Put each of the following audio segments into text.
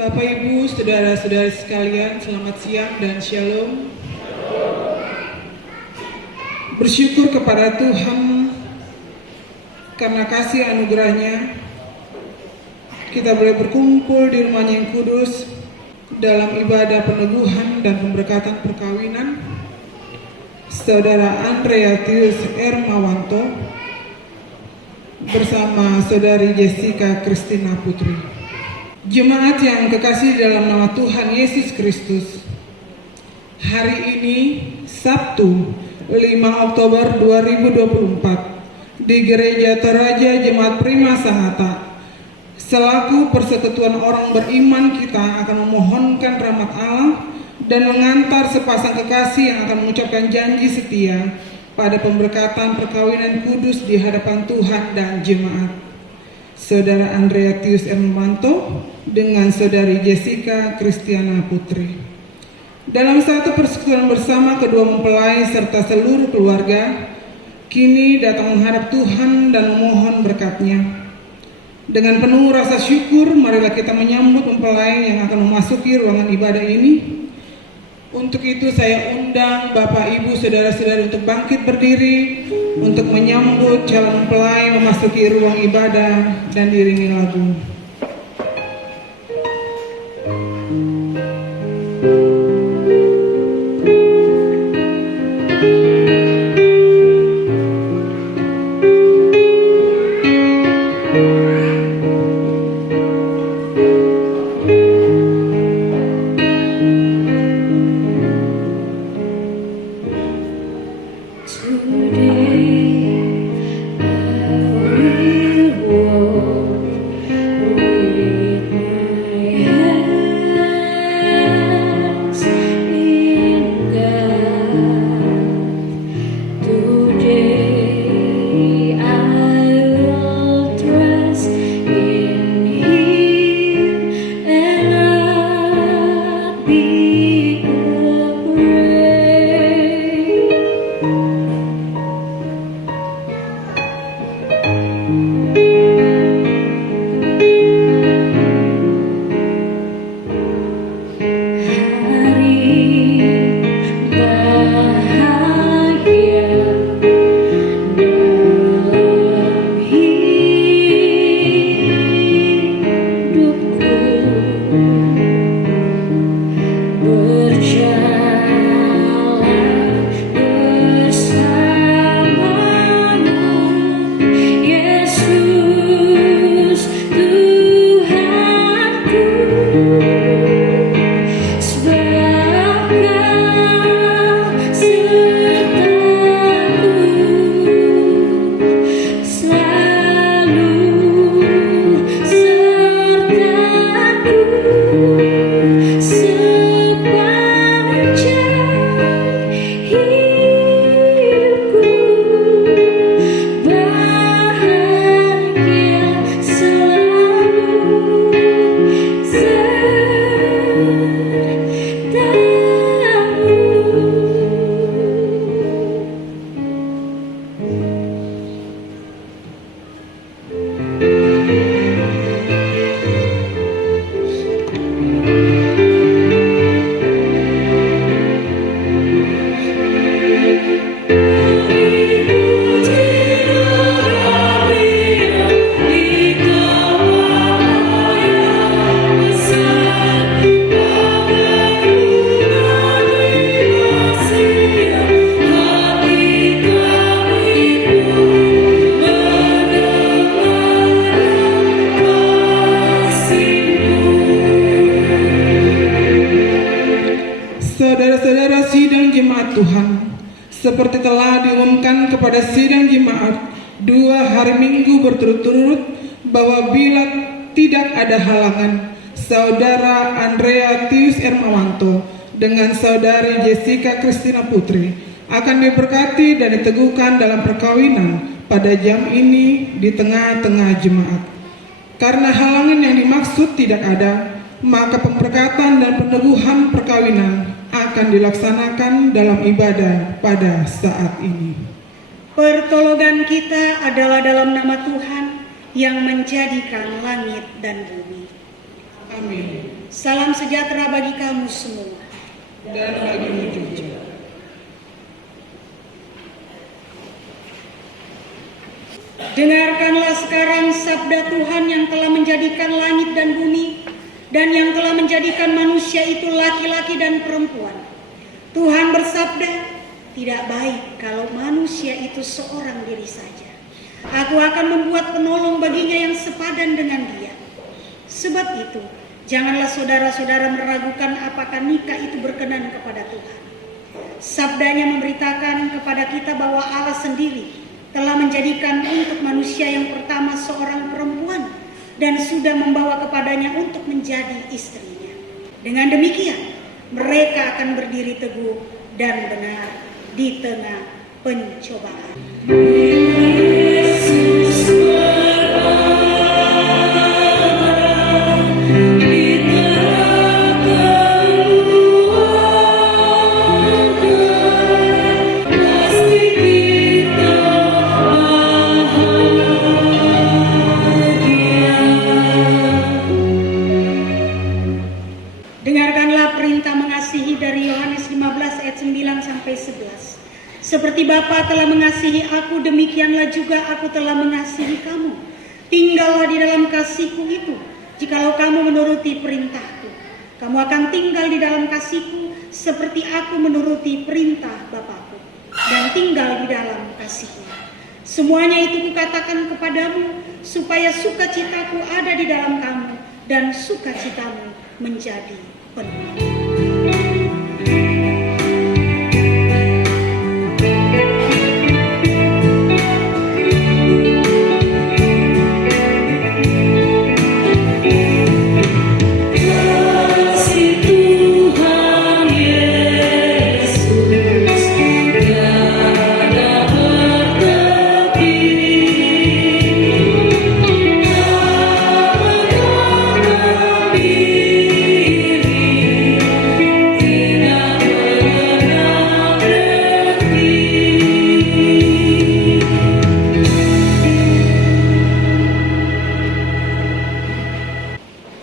Bapak, Ibu, saudara-saudara sekalian, selamat siang dan shalom. Bersyukur kepada Tuhan karena kasih anugerahnya, kita boleh berkumpul di rumahnya yang kudus dalam ibadah peneguhan dan pemberkatan perkawinan Saudara Andreatius Ermawanto bersama Saudari Jessica Christina Putri. Jemaat yang kekasih dalam nama Tuhan Yesus Kristus, hari ini Sabtu 5 Oktober 2024 di Gereja Toraja Jemaat Prima Sangatta, selaku persekutuan orang beriman, kita akan memohonkan rahmat Allah dan mengantar sepasang kekasih yang akan mengucapkan janji setia pada pemberkatan perkawinan kudus di hadapan Tuhan dan jemaat. Saudara Andreatius Ermawanto dengan Saudari Jessica Christina Putri. Dalam satu persekutuan bersama kedua mempelai serta seluruh keluarga, kini datang menghadap Tuhan dan memohon berkat-Nya. Dengan penuh rasa syukur, marilah kita menyambut mempelai yang akan memasuki ruangan ibadah ini. Untuk itu saya undang Bapak, Ibu, saudara-saudari untuk bangkit berdiri untuk menyambut calon mempelai memasuki ruang ibadah dan diiringi lagu. Saudara-saudara sidang jemaat Tuhan, seperti telah diumumkan kepada sidang jemaat 2 hari Minggu berturut-turut bahwa bila tidak ada halangan, Saudara Andreatius Ermawanto dengan Saudari Jessica Christina Putri akan diberkati dan diteguhkan dalam perkawinan pada jam ini di tengah-tengah jemaat. Karena halangan yang dimaksud tidak ada, maka pemberkatan dan peneguhan perkawinan akan dilaksanakan dalam ibadah pada saat ini. Pertolongan kita adalah dalam nama Tuhan yang menjadikan langit dan bumi. Amin. Salam sejahtera bagi kamu semua. dan bagimu juga. Dengarkanlah sekarang sabda Tuhan yang telah menjadikan langit dan bumi, dan yang telah menjadikan manusia itu laki-laki dan perempuan. Tuhan bersabda, tidak baik kalau manusia itu seorang diri saja. Aku akan membuat penolong baginya yang sepadan dengan dia. Sebab itu, janganlah saudara-saudara meragukan apakah nikah itu berkenan kepada Tuhan. Sabdanya memberitakan kepada kita bahwa Allah sendiri telah menjadikan untuk manusia yang pertama seorang perempuan dan sudah membawa kepadanya untuk menjadi istrinya. Dengan demikian, mereka akan berdiri teguh dan benar di tengah pencobaan. Dengarkanlah perintah mengasihi dari Yohanes 15 ayat 9 sampai 11. Seperti Bapa telah mengasihi aku, demikianlah juga aku telah mengasihi kamu. Tinggallah di dalam kasihku itu. Jikalau kamu menuruti perintahku, kamu akan tinggal di dalam kasihku seperti aku menuruti perintah Bapakku dan tinggal di dalam kasihnya. Semuanya itu kukatakan kepadamu supaya sukacitaku ada di dalam kamu dan sukacitamu menjadi penuh.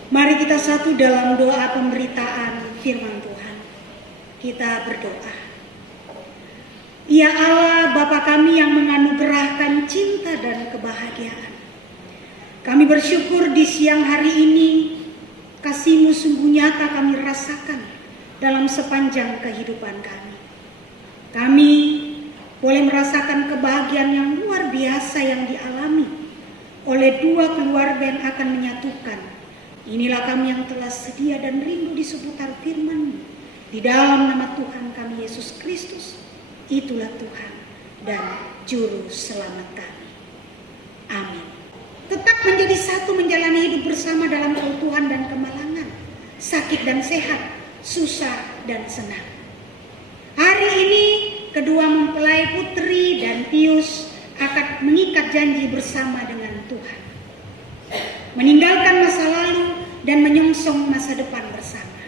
Mari kita satu dalam doa pemberitaan firman Tuhan. Kita berdoa. Ya Allah, Bapa kami yang menganugerahkan cinta dan kebahagiaan. Kami bersyukur di siang hari ini kasih-Mu sungguh nyata kami rasakan dalam sepanjang kehidupan kami. Kami boleh merasakan kebahagiaan yang luar biasa yang dialami oleh dua keluarga yang akan menyatukan. Inilah kami yang telah sedia dan rindu di seputar firman-Mu. Di dalam nama Tuhan kami Yesus Kristus, itulah Tuhan dan Juru Selamat kami. Amin. Tetap menjadi satu menjalani hidup bersama dalam keutuhan dan kemalangan, sakit dan sehat, susah dan senang. Hari ini kedua mempelai Putri dan Tius akan mengikat janji bersama dengan Tuhan. Meninggalkan masa lalu dan menyongsong masa depan bersama.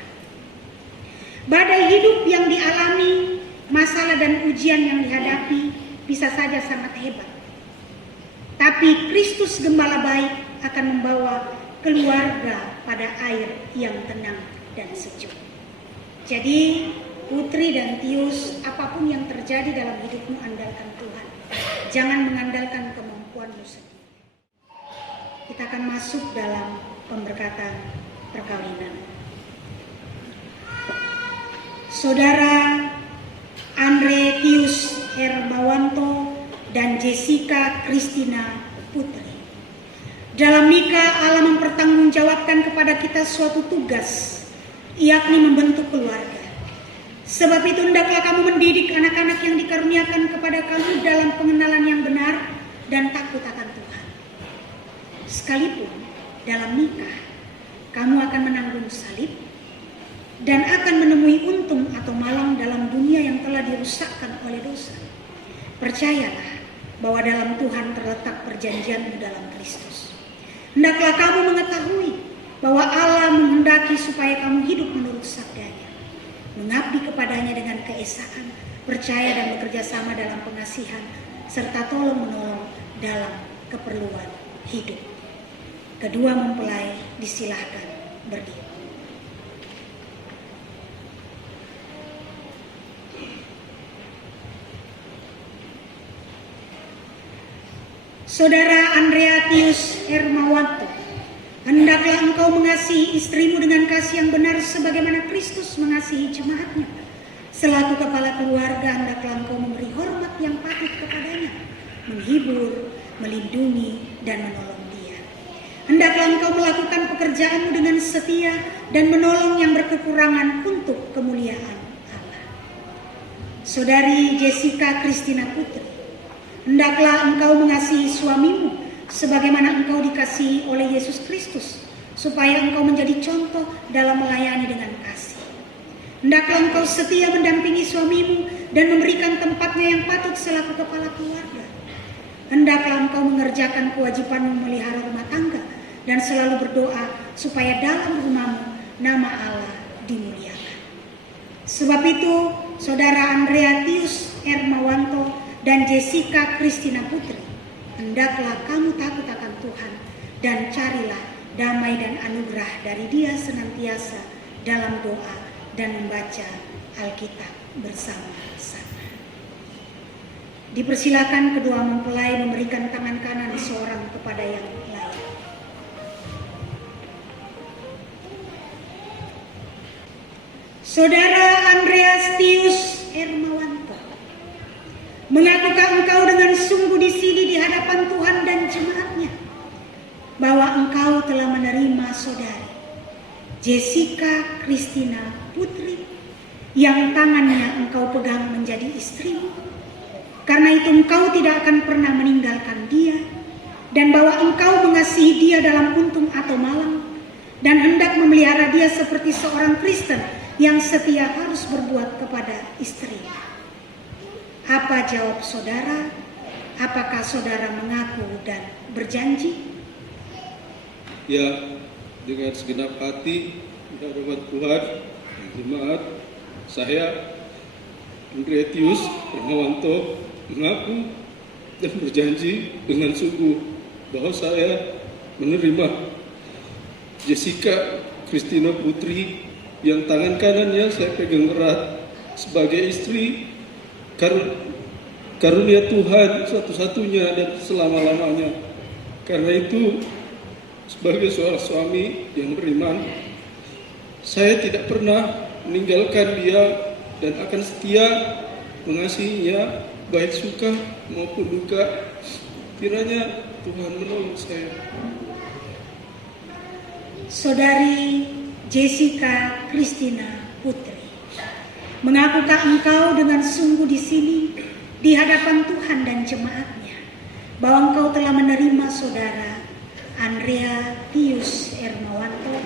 Badai hidup yang dialami, masalah dan ujian yang dihadapi bisa saja sangat hebat. Tapi Kristus Gembala baik akan membawa keluarga pada air yang tenang dan sejuk. Jadi Putri dan Tius, apapun yang terjadi dalam hidupmu, andalkan Tuhan. Jangan mengandalkan kemampuanmu sendiri. Kita akan masuk dalam pemberkatan perkawinan. Saudara Andre Tius Hermawanto dan Jessica Christina Putri. Dalam nikah Allah mempertanggungjawabkan kepada kita suatu tugas, yakni membentuk keluarga. Sebab itu hendaklah kamu mendidik anak-anak yang dikaruniakan kepada kamu dalam pengenalan yang benar dan takut akan Tuhan. Sekalipun dalam nikah kamu akan menanggung salib dan akan menemui untung atau malang dalam dunia yang telah dirusakkan oleh dosa. Percayalah bahwa dalam Tuhan terletak perjanjianmu dalam Kristus. Hendaklah kamu mengetahui bahwa Allah menghendaki supaya kamu hidup menurut sabdanya, mengabdi kepadanya dengan keesaan, percaya dan bekerja sama dalam pengasihan, serta tolong-menolong dalam keperluan hidup. Kedua mempelai disilahkan berdiri. Saudara Andreatius Hermawanto, hendaklah engkau mengasihi istrimu dengan kasih yang benar sebagaimana Kristus mengasihi jemaatnya. Selaku kepala keluarga, hendaklah engkau memberi hormat yang patut kepadanya, menghibur, melindungi, dan menolong dia. Hendaklah engkau melakukan pekerjaanmu dengan setia dan menolong yang berkekurangan untuk kemuliaan Allah. Saudari Jessica Christina Putri, hendaklah engkau mengasihi suamimu sebagaimana engkau dikasihi oleh Yesus Kristus, supaya engkau menjadi contoh dalam melayani dengan kasih. Hendaklah engkau setia mendampingi suamimu dan memberikan tempatnya yang patut selaku kepala keluarga. Hendaklah engkau mengerjakan kewajiban memelihara rumah tangga dan selalu berdoa supaya dalam rumahmu nama Allah dimuliakan. Sebab itu, saudara Andreatius Hermawanto dan Jessica Christina Putri, hendaklah kamu takut akan Tuhan dan carilah damai dan anugerah dari Dia senantiasa dalam doa dan membaca Alkitab bersama-sama. Dipersilakan kedua mempelai memberikan tangan kanan seorang kepada yang lain. Saudara Andreas Tius Hermawanto, mengakukah engkau dengan sungguh di sini di hadapan Tuhan dan jemaatnya bahwa engkau telah menerima saudari Jessica Christina Putri yang tangannya engkau pegang menjadi istrimu? Karena itu engkau tidak akan pernah meninggalkan dia, dan bahwa engkau mengasihi dia dalam untung atau malang, dan hendak memelihara dia seperti seorang Kristen yang setia harus berbuat kepada istri. Apa jawab saudara? Apakah saudara mengaku dan berjanji? Ya, dengan segenap hati, di hadapan Tuhan, jemaat, saya, Andreatius Hermawanto, mengaku dan berjanji dengan sungguh bahwa saya menerima Jessica Christina Putri yang tangan kanannya saya pegang erat sebagai istri karunia Tuhan satu-satunya dan selama-lamanya. Karena itu, sebagai seorang suami yang beriman, saya tidak pernah meninggalkan dia dan akan setia mengasihinya baik suka maupun duka. Kiranya Tuhan menolong saya. Saudari Jessica Christina Putri, mengakukah engkau dengan sungguh di sini di hadapan Tuhan dan jemaatnya bahwa engkau telah menerima saudara Andrea Tius Hermawanto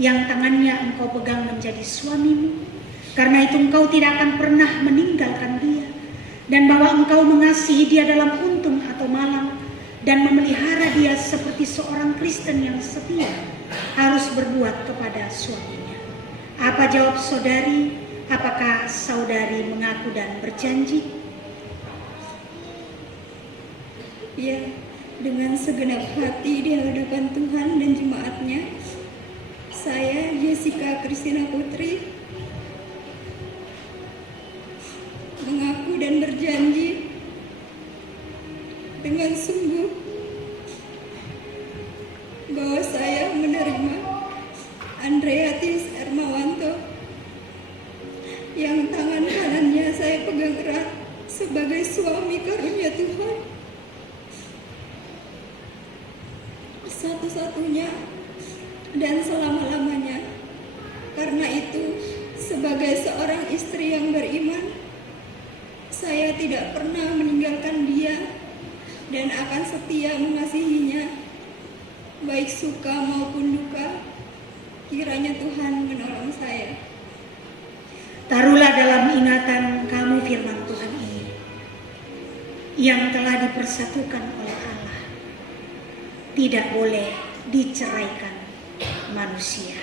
yang tangannya engkau pegang menjadi suamimu? Karena itu engkau tidak akan pernah meninggalkan dia, dan bahwa engkau mengasihi dia dalam untung atau malang, dan memelihara dia seperti seorang Kristen yang setia harus berbuat kepada suaminya. Apa jawab saudari? Apakah saudari mengaku dan berjanji? Ya, dengan segenap hati di hadapan Tuhan dan jemaatnya, saya Jessica Christina Putri mengaku dan berjanji dengan sungguh bahwa saya menerima Andreatius Hermawanto yang tangan kanannya saya pegang erat sebagai suami karunia Tuhan satu-satunya dan selama-lamanya. Karena itu, sebagai seorang istri yang beriman, saya tidak pernah meninggalkan dia dan akan setia mengasihinya baik suka maupun duka. Kiranya Tuhan menolong saya. Taruhlah dalam ingatan kamu firman Tuhan ini yang telah dipersatukan oleh Allah, tidak boleh diceraikan manusia.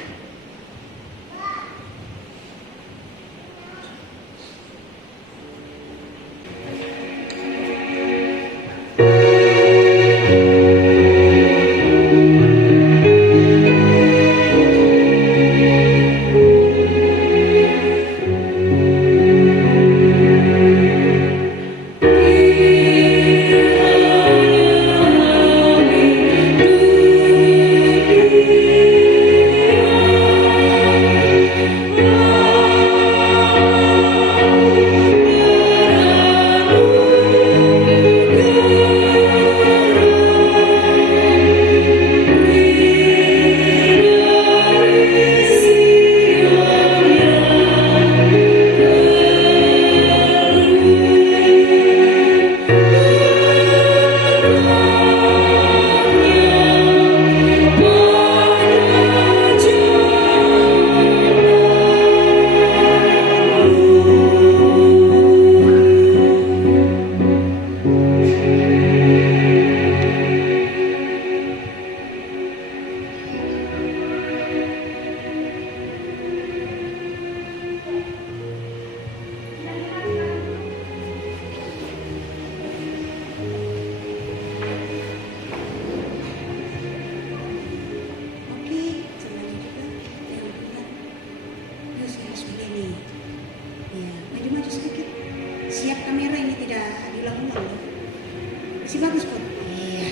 Masih bagus Put? Iya.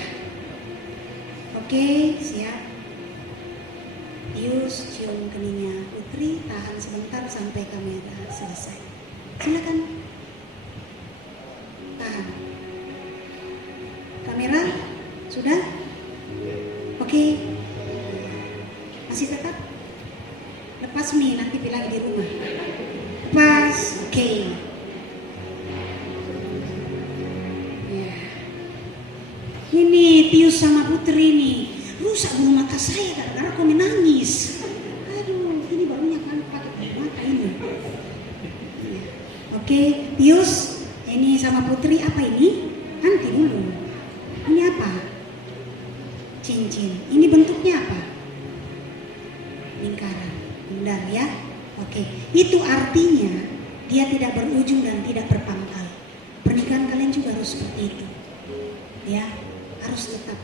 Oke, siap. Pius cium keningnya Putri, tahan sebentar sampai kamera selesai. Silakan. Tahan. Kamera sudah? Oke. Masih tetap? Lepas nih, nanti bilang di rumah. Lepas, oke. Ya. Ini Pius sama Putri nih, rusak bulu mata saya gara-gara kau menangis. Aduh, ini barunya kan pakai bulu mata ini. Ya. Oke, Pius, ini sama Putri apa ini? Nanti dulu. Ini apa? Cincin. Ini bentuknya apa? Lingkaran. Benar ya? Oke. Itu artinya dia tidak berujung dan tidak berpangkal. Pernikahan kalian juga harus seperti itu. Ya, harus tetap.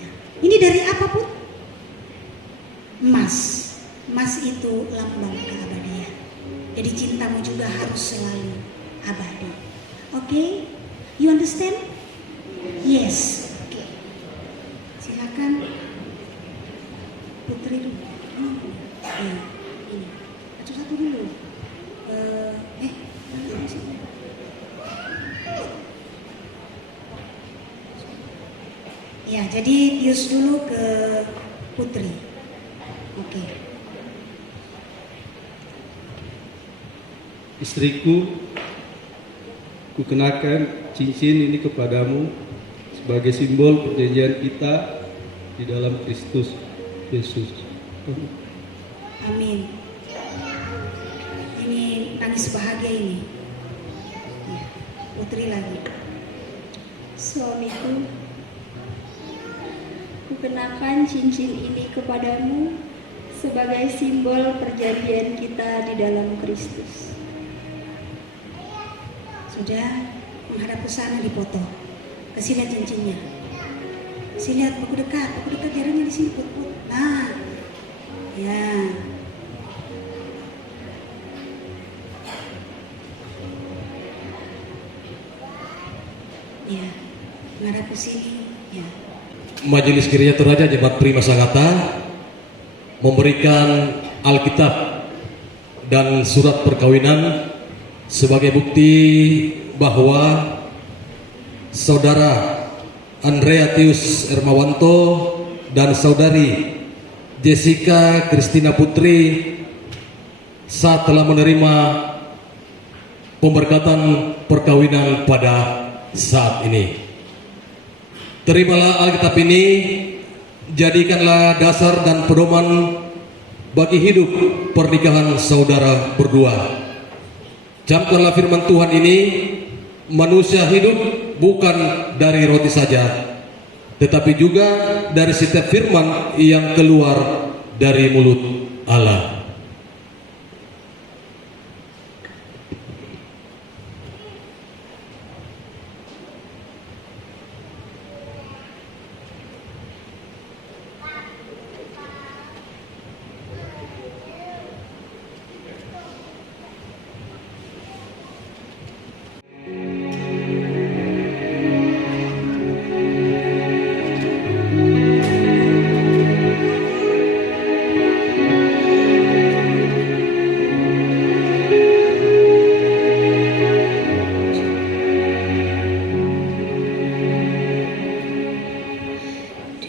Ya. Ini dari apa Put? Emas. Emas itu lambang keabadian. Jadi cintamu juga harus selalu abadi. Oke? You understand? Yes. Oke. Silakan Putri dulu. Ya, ini. Satu-satu dulu. Nanti sini. Ya, jadi Pius dulu ke Putri. Oke. Istriku, kukenakan cincin ini kepadamu sebagai simbol perjanjian kita di dalam Kristus Yesus. Amin. Ini tangis bahagia ini. Ya, Putri lagi. Suamiku, kukenakan cincin ini kepadamu sebagai simbol perjanjian kita di dalam Kristus. Sudah, menghadap ke sana dipoto. Kasih lihat cincinnya. Kasih lihat, aku dekat jarinya di sini, Put. Nah, ya. Ya, menghadap ke sini. Ya. Majelis Gereja Toraja Jemaat Prima Sangatta memberikan Alkitab dan surat perkawinan sebagai bukti bahwa saudara Andrea Tius Ermawanto dan saudari Jessica Kristina Putri saat telah menerima pemberkatan perkawinan pada saat ini. Terimalah Alkitab ini, jadikanlah dasar dan pedoman bagi hidup pernikahan saudara berdua. Camkanlah firman Tuhan ini, manusia hidup bukan dari roti saja, tetapi juga dari setiap firman yang keluar dari mulut Allah.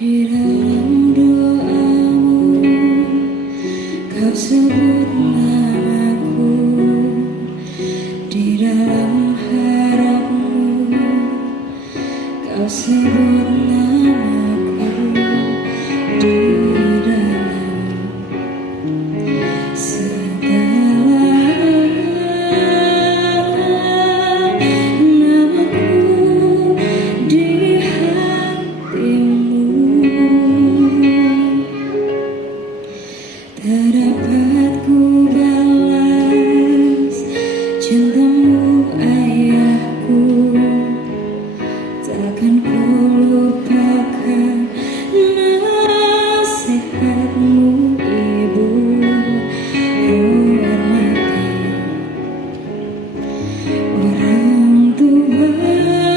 Di dalam doamu, kau sebut namaku. Di dalam harapmu, kau sebut namaku. Di dalam segala namaku di hatimu. Tak dapat ku balas cintamu ayahku, takkan ku lupakan nasihatmu ibu. Hormati orang tuamu,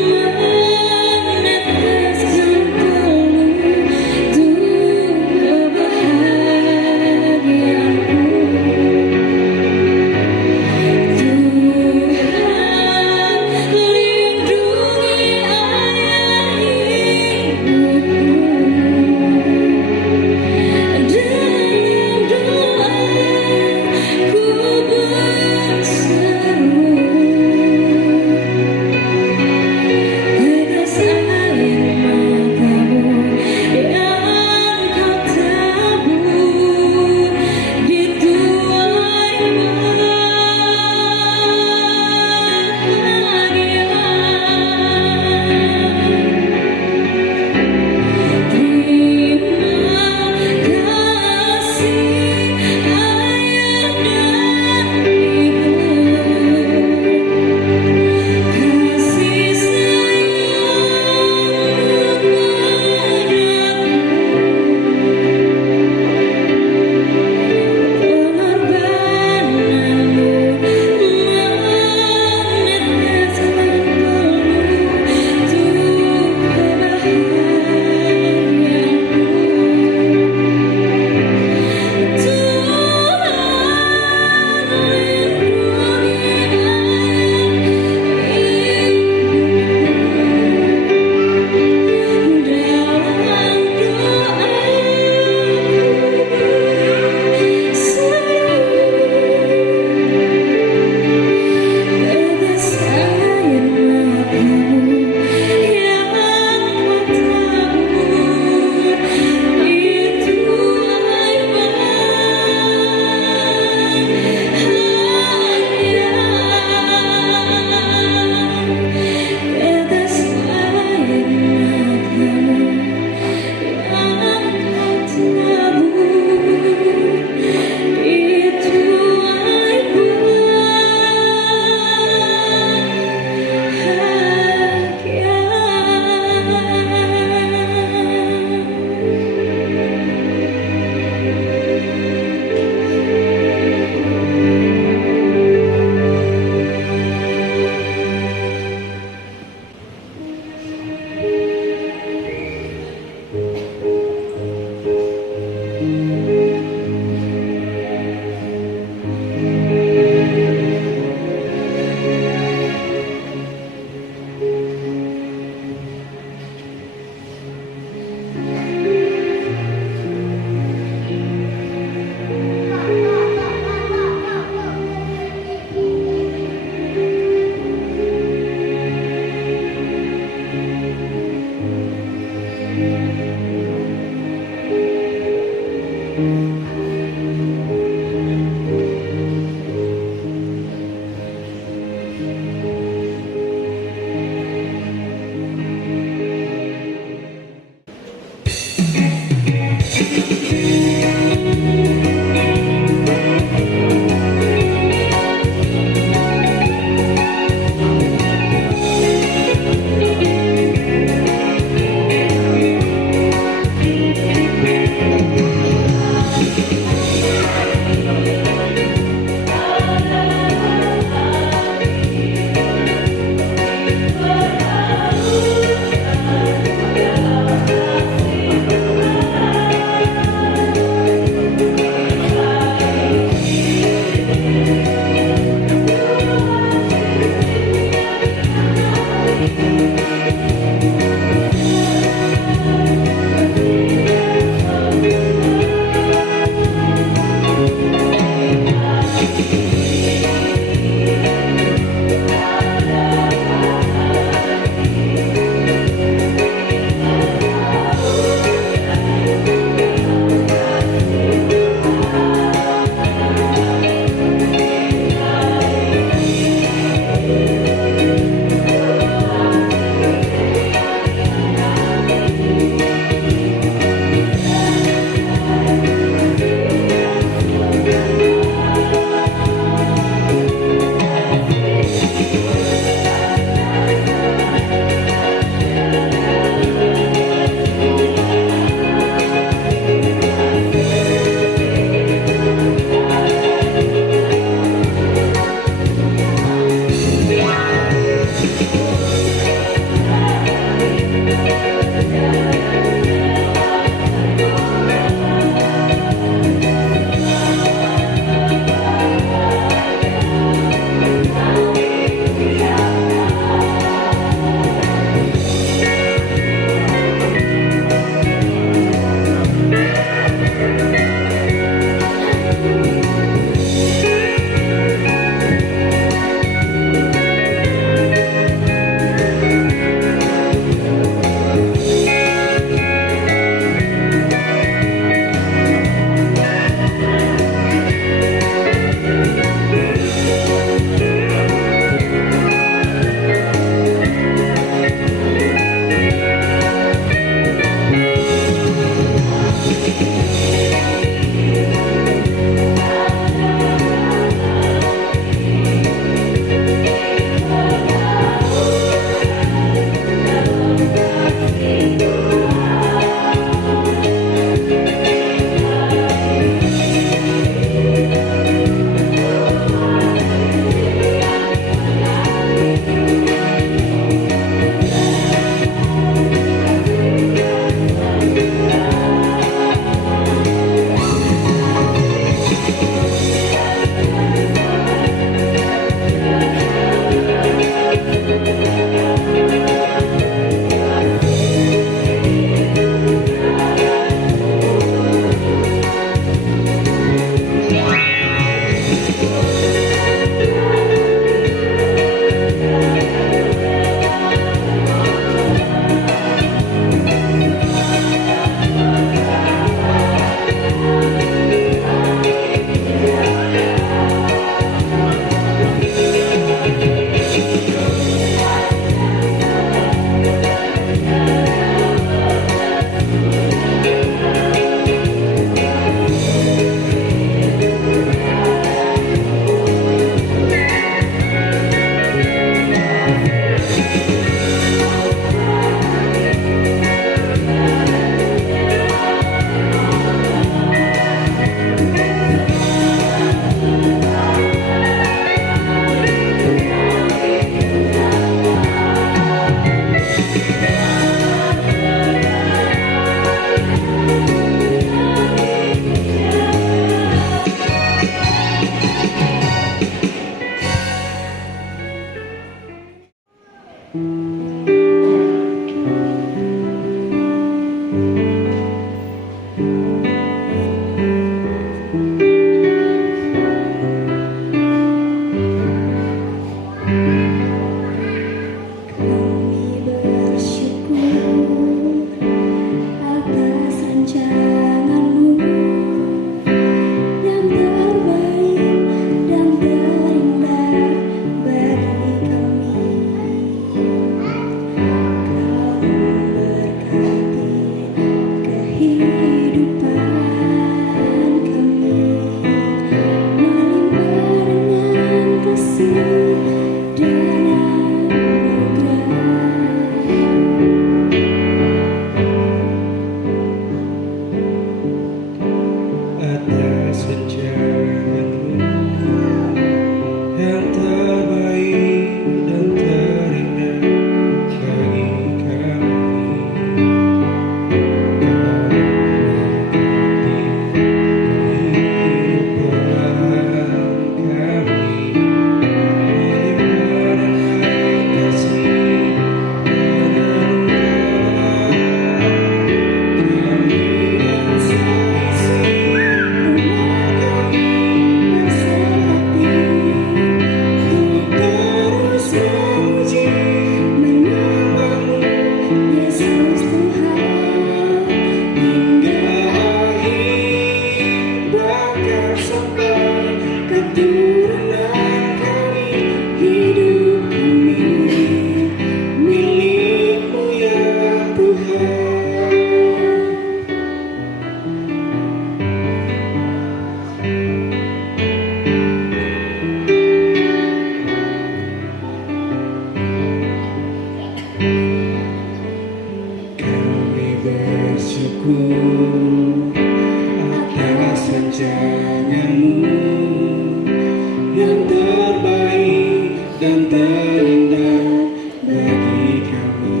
dan terindah bagi kami.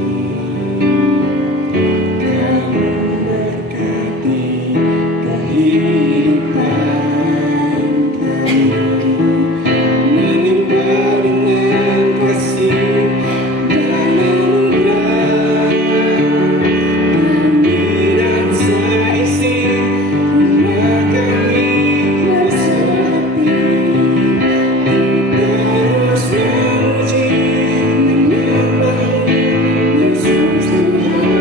Kau memberkati kehidupan kami, melimpah dengan kasih dan anugerah. Kami dan seisi rumah kami bersatu, terus memuji menyembah Yesus Tuhan,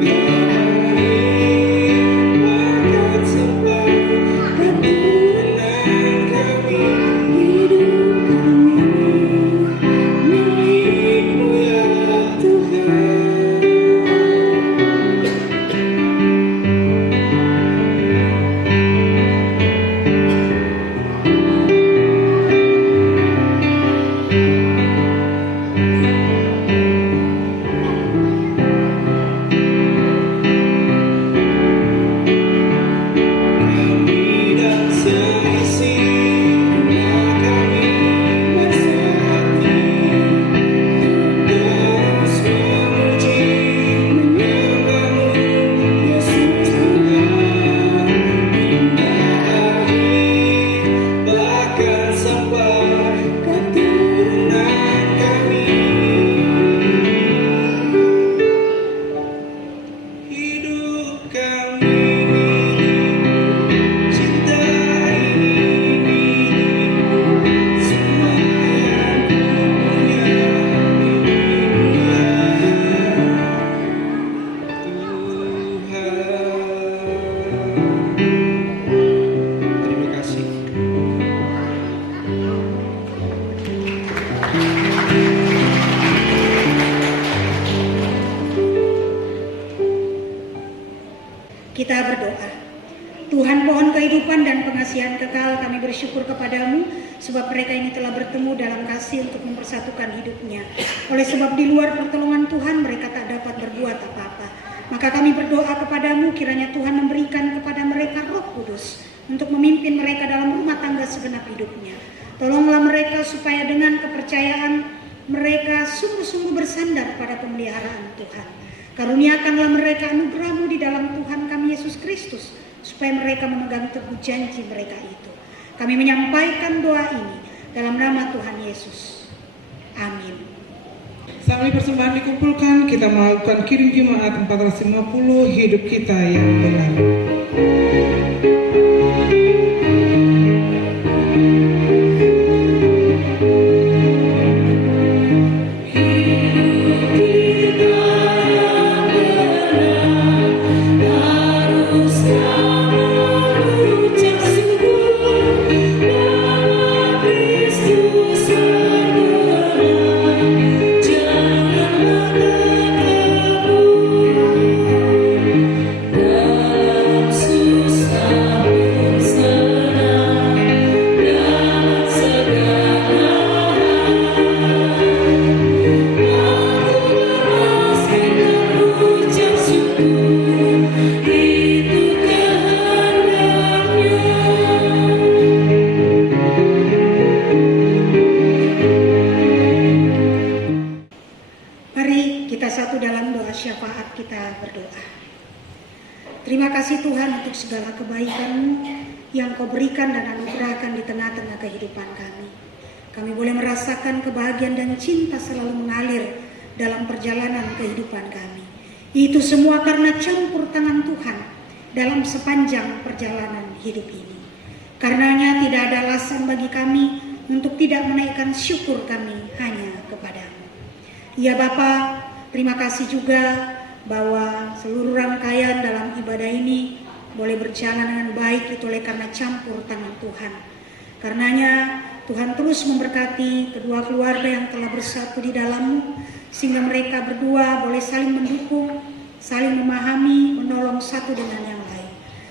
hingga hari akan sampai keturunan kami. Hidup kami milik-Mu ya Tuhan. Kami dan seisi rumah kami bersatu, terus memuji menyembah-Mu Yesus Tuhan, hingga akhir bahkan sampai keturunan kami. Hidup kami cinta ini, semua yang ku punya Tuhan. Terima kasih. Kita berdoa. Tuhan pohon kehidupan dan pengasihan kekal, kami bersyukur kepadamu sebab mereka ini telah bertemu dalam kasih untuk mempersatukan hidupnya. Oleh sebab di luar pertolongan Tuhan mereka tak dapat berbuat apa-apa. Maka kami berdoa kepadamu kiranya Tuhan memberikan kepada mereka Roh Kudus untuk memimpin mereka dalam rumah tangga segenap hidupnya. Tolonglah mereka supaya dengan kepercayaan mereka sungguh-sungguh bersandar pada pemeliharaan Tuhan. Karuniakanlah mereka anugerah-Mu di dalam Tuhan kami Yesus Kristus, supaya mereka memegang teguh janji mereka itu. Kami menyampaikan doa ini dalam nama Tuhan Yesus. Amin. Sambil persembahan dikumpulkan, kita melakukan kirim jemaat 450 hidup kita yang benar. Mari kita satu dalam doa syafaat, kita berdoa. Terima kasih Tuhan untuk segala kebaikan-Mu yang Kau berikan dan anugerahkan di tengah-tengah kehidupan kami. Kami boleh merasakan kebahagiaan dan cinta selalu mengalir dalam perjalanan kehidupan kami. Itu semua karena campur tangan Tuhan dalam sepanjang perjalanan hidup ini. Karenanya tidak ada alasan bagi kami untuk tidak menaikkan syukur kami hanya kepadamu. Ya Bapa, terima kasih juga bahwa seluruh rangkaian dalam ibadah ini boleh berjalan dengan baik itu oleh karena campur tangan Tuhan. Karenanya Tuhan terus memberkati kedua keluarga yang telah bersatu di dalam-Mu, sehingga mereka berdua boleh saling mendukung, saling memahami, menolong satu dengan yang lain.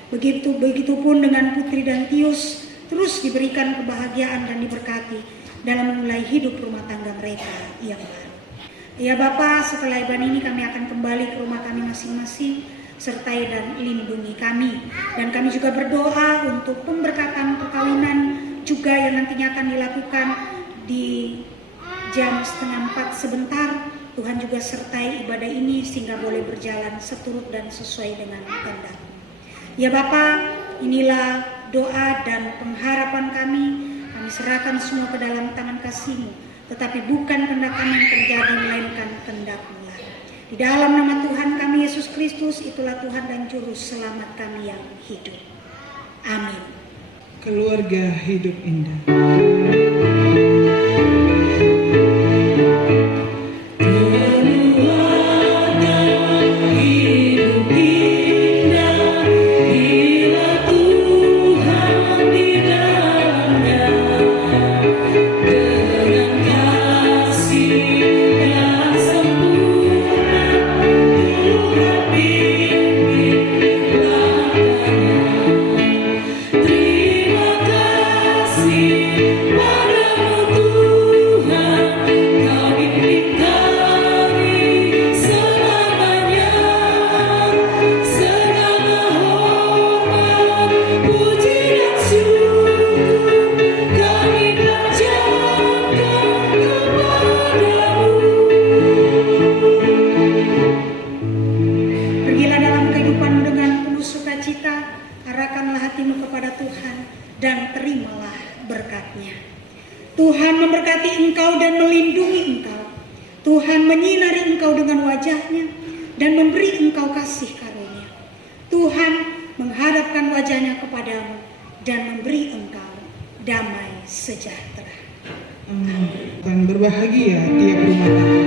Begitupun dengan Putri dan Tius, terus diberikan kebahagiaan dan diberkati dalam memulai hidup rumah tangga mereka yang baru. Ya Bapa, setelah ibadah ini kami akan kembali ke rumah kami masing-masing, sertai dan lindungi kami. Dan kami juga berdoa untuk pemberkatan perkawinan juga yang nantinya akan dilakukan di jam 3:30 sebentar, Tuhan juga sertai ibadah ini sehingga boleh berjalan seturut dan sesuai dengan kehendak. Ya Bapa, inilah doa dan pengharapan kami. Kami serahkan semua ke dalam tangan kasih-Mu. Tetapi bukan kehendak kami yang terjadi, melainkan kehendak-Mu lah. Di dalam nama Tuhan kami Yesus Kristus, itulah Tuhan dan Juru Selamat kami yang hidup. Amin. Keluarga hidup indah. Dan terimalah berkat-Nya. Tuhan memberkati engkau dan melindungi engkau. Tuhan menyinari engkau dengan wajah-Nya dan memberi engkau kasih karunia. Tuhan menghadapkan wajah-Nya kepadamu dan memberi engkau damai sejahtera. Amin. Dan berbahagia tiap rumah tangga.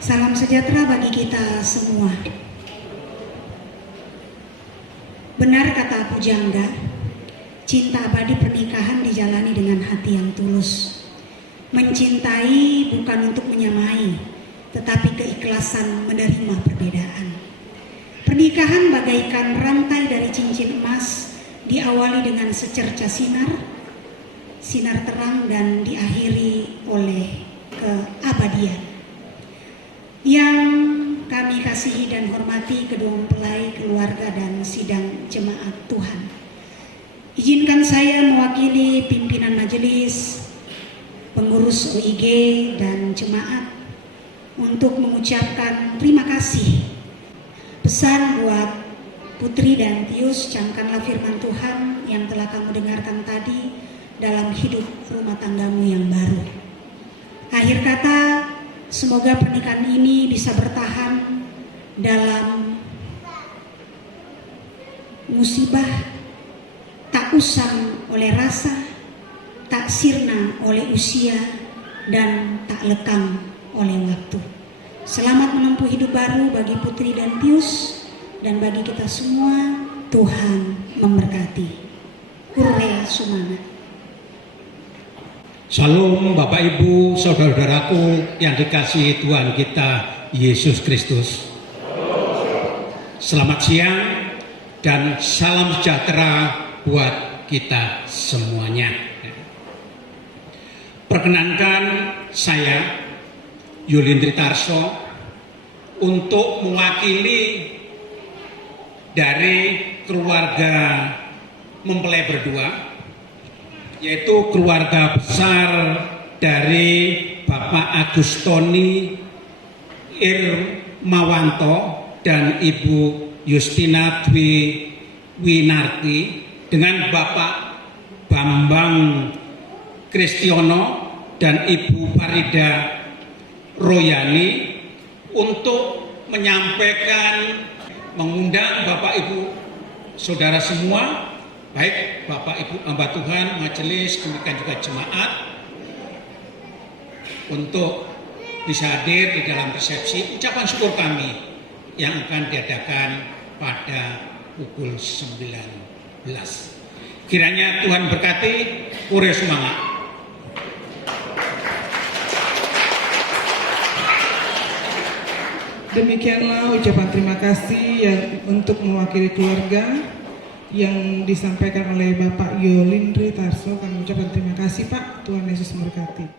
Salam sejahtera bagi kita semua. Benar kata pujangga, cinta abadi pernikahan dijalani dengan hati yang tulus. Mencintai bukan untuk menyamai, tetapi keikhlasan menerima perbedaan. Pernikahan bagaikan rantai dari cincin emas, diawali dengan secerca sinar terang dan diakhiri oleh keabadian. Yang kami kasihi dan hormati kedua mempelai, keluarga dan sidang jemaat Tuhan. Izinkan saya mewakili pimpinan majelis, pengurus OIG dan jemaat untuk mengucapkan terima kasih. Pesan buat Putri dan Tius, camkanlah firman Tuhan yang telah kamu dengarkan tadi dalam hidup rumah tanggamu yang baru. Akhir kata, semoga pernikahan ini bisa bertahan dalam musibah, tak usang oleh rasa, tak sirna oleh usia, dan tak lekang oleh waktu. Selamat menempuh hidup baru bagi Putri dan Tius, dan bagi kita semua. Tuhan memberkati. Kurre Sumana. Shalom Bapak Ibu, saudara-saudaraku yang dikasihi Tuhan kita Yesus Kristus. Selamat siang dan salam sejahtera buat kita semuanya. Perkenankan saya Yulindri Tarso untuk mewakili dari keluarga mempelai berdua, yaitu keluarga besar dari Bapak Agustoni Irmawanto dan Ibu Justina Dwi Winarti dengan Bapak Bambang Kristiono dan Ibu Farida Royani untuk menyampaikan, mengundang Bapak Ibu saudara semua, baik Bapak Ibu hamba Tuhan, majelis, demikian juga jemaat, untuk bisa hadir di dalam resepsi ucapan syukur kami yang akan diadakan pada pukul 19. Kiranya Tuhan berkati, ure semangat. Demikianlah ucapan terima kasih yang untuk mewakili keluarga yang disampaikan oleh Bapak Yolindri Tarso. Kami ucapkan terima kasih Pak, Tuhan Yesus memberkati.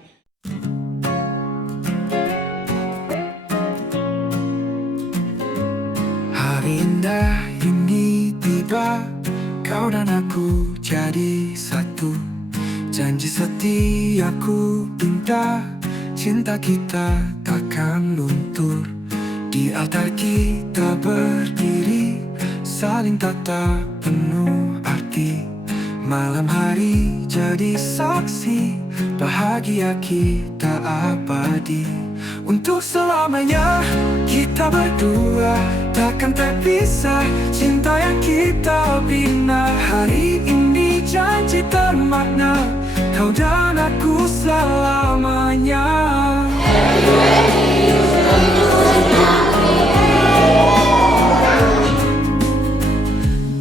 Hari indah ini tiba, kau dan aku jadi satu. Janji setiaku pinta, cinta kita takkan luntur. Di altar kita berdiri, saling tatap penuh arti. Malam hari jadi saksi, bahagia kita abadi. Untuk selamanya kita berdua takkan terpisah, cinta yang kita bina. Hari ini janji termakna, kau dan aku selamanya.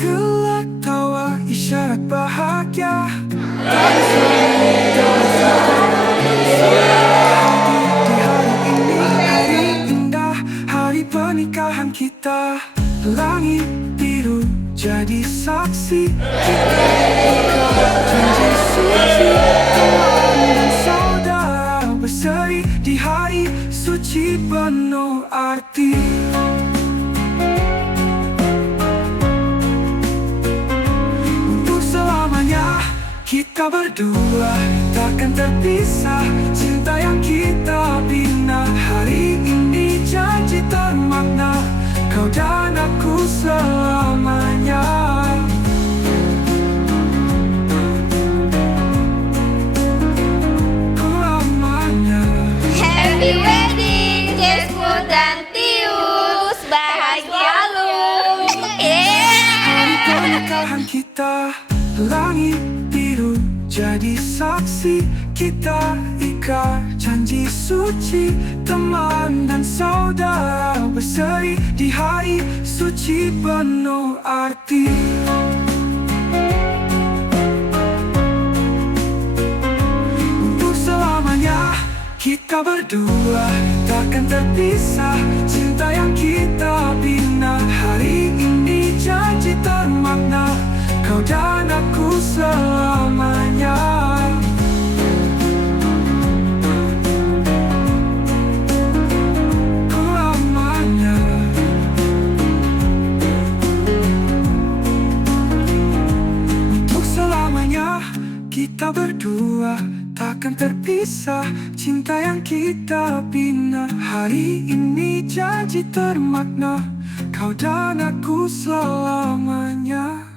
Gelak tawa isyarat bahagia, di hari ini, hari indah, hari pernikahan kita. Langit biru jadi saksi, kita janji suci, teman dan saudara berseri di hari suci penuh arti. Untuk selamanya kita berdua takkan terpisah, cinta yang kita bina. Hari ini janji termakna, kau dan aku selamanya. Selamanya. Happy wedding, Jespo dan Tius. Bahagia lu. Hari pernikahan kita, langit biru jadi saksi, kita ikat janji suci, teman dan saudara berseri di hari suci penuh arti. Untuk selamanya kita berdua takkan terpisah, cinta yang kita bina. Hari ini janji termakna, kau dan aku selamanya. Selamanya. Untuk selamanya kita berdua takkan terpisah, cinta yang kita bina. Hari ini janji termakna, kau dan aku selamanya.